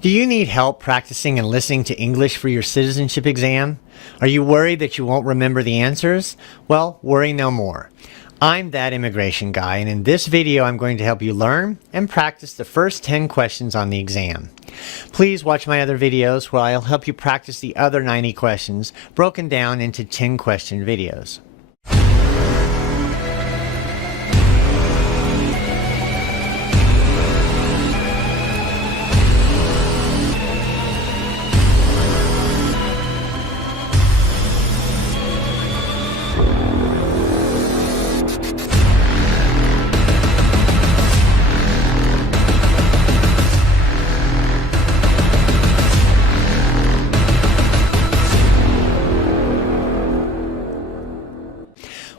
Do you need help practicing and listening to English for your citizenship exam? Are you worried that you won't remember the answers? Well, worry no more. I'm that immigration guy, and in this video I'm going to help you learn and practice the first 10 questions on the exam. Please watch my other videos where I'll help you practice the other 90 questions broken down into 10 question videos.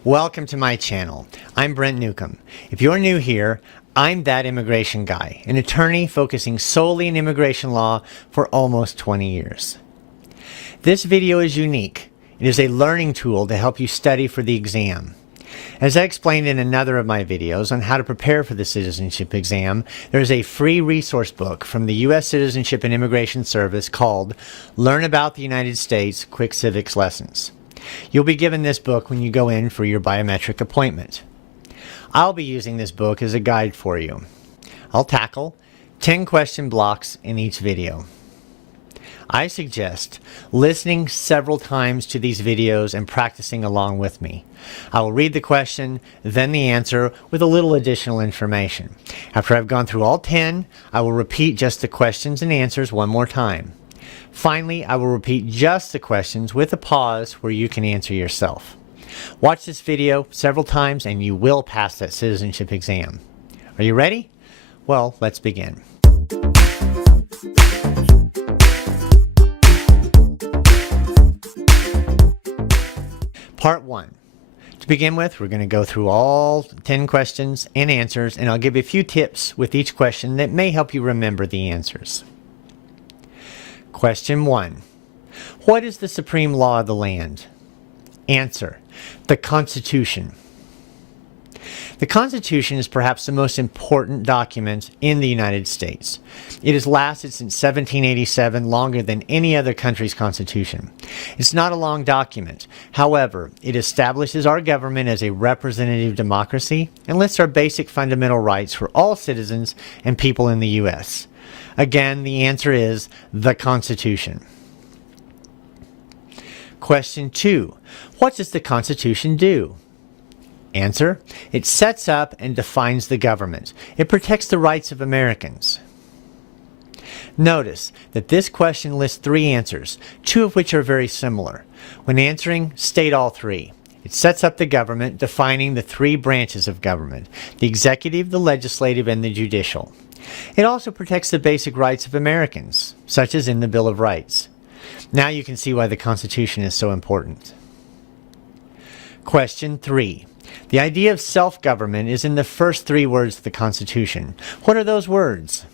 Welcome to my channel. I'm Brent Newcomb. If you're new here, I'm that immigration guy, an attorney focusing solely in immigration law for almost 20 years. This video is unique. It is a learning tool to help you study for the exam. As I explained in another of my videos on how to prepare for the citizenship exam, there is a free resource book from the U.S. Citizenship and Immigration Service called Learn About the United States Quick Civics Lessons. You'll be given this book when you go in for your biometric appointment. I'll be using this book as a guide for you. I'll tackle 10 question blocks in each video. I suggest listening several times to these videos and practicing along with me. I will read the question, then the answer with a little additional information. After I've gone through all 10, I will repeat just the questions and answers one more time. Finally, I will repeat just the questions with a pause where you can answer yourself. Watch this video several times and you will pass that citizenship exam. Are you ready? Well, let's begin. Part 1. To begin with, we're going to go through all 10 questions and answers, and I'll give you a few tips with each question that may help you remember the answers. Question 1. What is the supreme law of the land? Answer: the Constitution. The Constitution is perhaps the most important document in the United States. It has lasted since 1787, longer than any other country's constitution. It's not a long document. However, it establishes our government as a representative democracy and lists our basic fundamental rights for all citizens and people in the U.S. Again, the answer is the Constitution. Question 2. What does the Constitution do? Answer: it sets up and defines the government. It protects the rights of Americans. Notice that this question lists 3 answers, 2 of which are very similar. When answering, state all 3. It sets up the government, defining the 3 branches of government: the executive, the legislative, and the judicial. It also protects the basic rights of Americans, such as in the Bill of Rights. Now you can see why the Constitution is so important. Question 3. The idea of self-government is in the first 3 words of the Constitution. What are those words?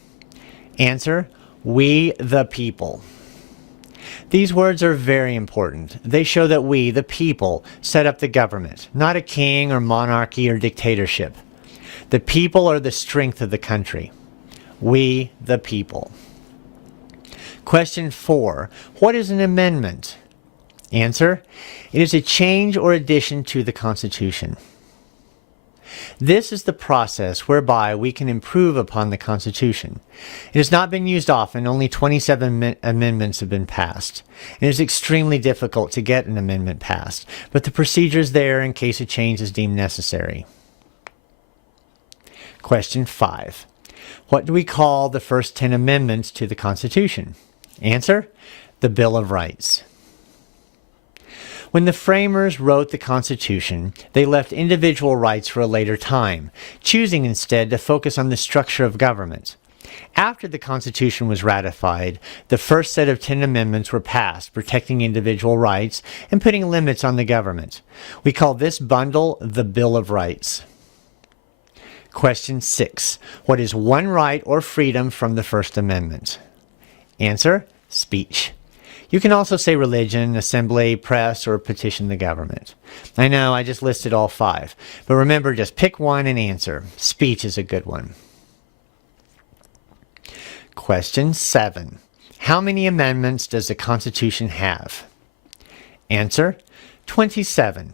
Answer: we the people. These words are very important. They show that we, the people, set up the government, not a king or monarchy or dictatorship. The people are the strength of the country. We the people. Question 4. What is an amendment? Answer: it is a change or addition to the Constitution. This is the process whereby we can improve upon the Constitution. It has not been used often. Only 27 amendments have been passed. It is extremely difficult to get an amendment passed, but the procedure is there in case a change is deemed necessary. Question 5. What do we call the first 10 amendments to the Constitution? Answer: the Bill of Rights. When the framers wrote the Constitution, they left individual rights for a later time, choosing instead to focus on the structure of government. After the Constitution was ratified, the first set of 10 amendments were passed, protecting individual rights and putting limits on the government. We call this bundle the Bill of Rights. Question 6. What is one right or freedom from the First Amendment? Answer: speech. You can also say religion, assembly, press, or petition the government. I know I just listed all 5, but remember, just pick one and answer. Speech is a good one. Question 7. How many amendments does the Constitution have? Answer: 27.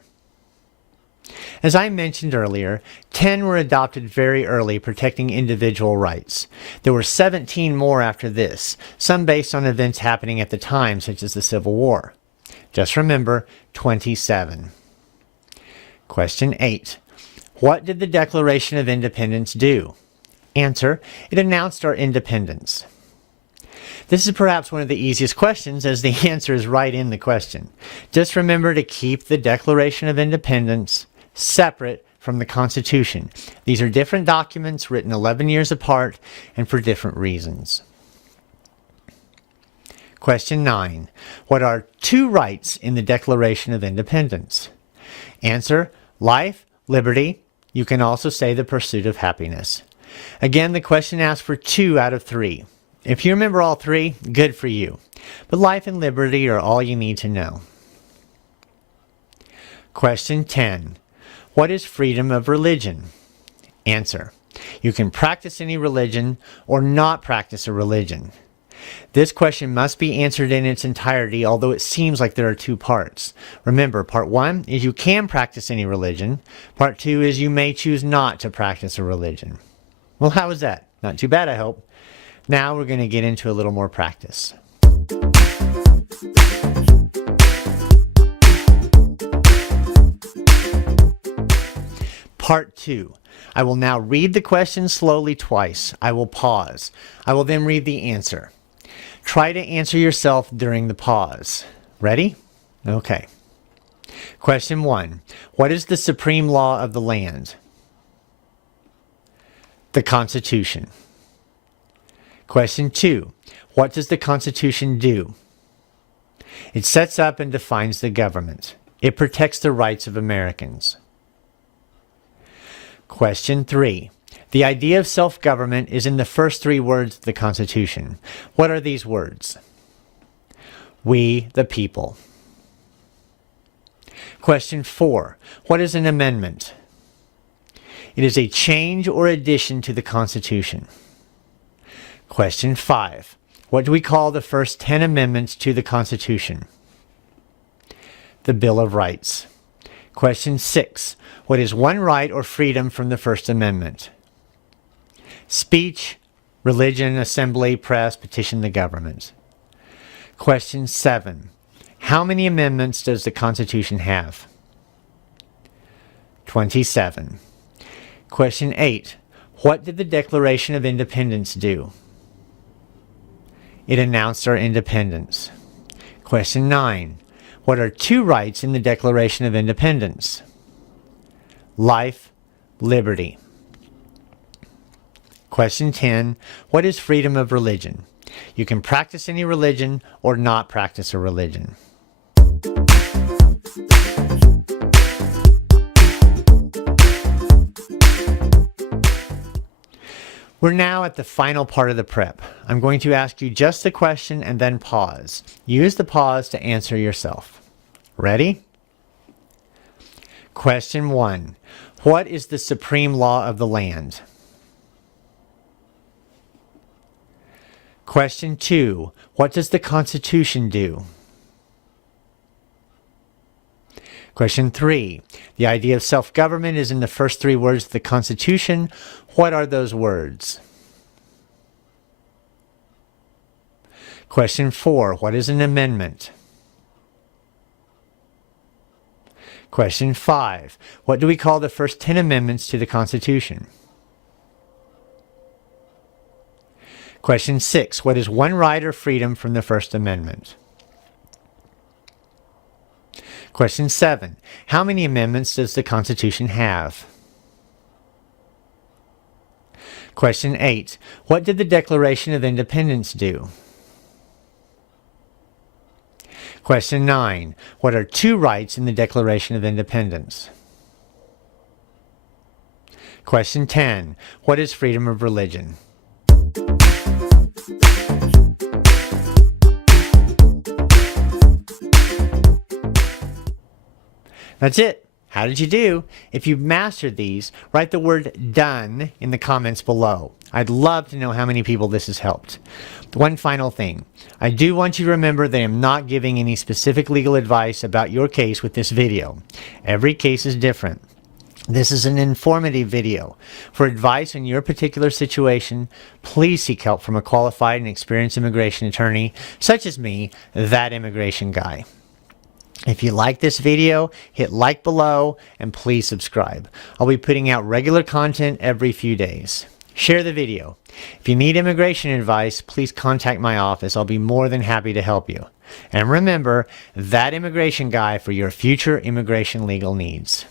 As I mentioned earlier, 10 were adopted very early, protecting individual rights. There were 17 more after this, some based on events happening at the time, such as the Civil War. Just remember, 27. Question 8. What did the Declaration of Independence do? Answer: it announced our independence. This is perhaps one of the easiest questions, as the answer is right in the question. Just remember to keep the Declaration of Independence separate from the Constitution. These are different documents written 11 years apart and for different reasons. Question 9. What are two rights in the Declaration of Independence? Answer: life, liberty. You can also say the pursuit of happiness. Again, the question asks for 2 out of 3. If you remember all 3, good for you. But life and liberty are all you need to know. Question 10. What is freedom of religion? Answer: you can practice any religion or not practice a religion. This question must be answered in its entirety, although it seems like there are 2 parts. Remember, part 1 is you can practice any religion. Part 2 is you may choose not to practice a religion. Well, how was that? Not too bad, I hope. Now we're going to get into a little more practice. Part 2. I will now read the question slowly twice. I will pause. I will then read the answer. Try to answer yourself during the pause. Ready? Okay. Question 1. What is the supreme law of the land? The Constitution. Question 2. What does the Constitution do? It sets up and defines the government. It protects the rights of Americans. Question 3. The idea of self-government is in the first 3 words of the Constitution. What are these words? We, the people. Question 4. What is an amendment? It is a change or addition to the Constitution. Question 5. What do we call the first 10 amendments to the Constitution? The Bill of Rights. Question 6. What is one right or freedom from the First Amendment? Speech, religion, assembly, press, petition the government. Question 7. How many amendments does the Constitution have? 27. Question 8. What did the Declaration of Independence do? It announced our independence. Question 9. What are 2 rights in the Declaration of Independence? Life, liberty. Question 10. What is freedom of religion? You can practice any religion or not practice a religion. We're now at the final part of the prep. I'm going to ask you just the question and then pause. Use the pause to answer yourself. Ready? Question 1. What is the supreme law of the land? Question 2. What does the Constitution do? Question 3. The idea of self-government is in the first 3 words of the Constitution. What are those words? Question 4. What is an amendment? Question 5. What do we call the first 10 amendments to the Constitution? Question 6. What is one right or freedom from the First Amendment? Question 7. How many amendments does the Constitution have? Question 8. What did the Declaration of Independence do? Question 9. What are 2 rights in the Declaration of Independence? Question 10. What is freedom of religion? That's it. How did you do? If you've mastered these, write the word done in the comments below. I'd love to know how many people this has helped. One final thing. I do want you to remember that I am not giving any specific legal advice about your case with this video. Every case is different. This is an informative video. For advice on your particular situation, please seek help from a qualified and experienced immigration attorney, such as me, that immigration guy. If you like this video, hit like below and please subscribe. I'll be putting out regular content every few days. Share the video. If you need immigration advice, please contact my office. I'll be more than happy to help you. And remember, that immigration guy for your future immigration legal needs.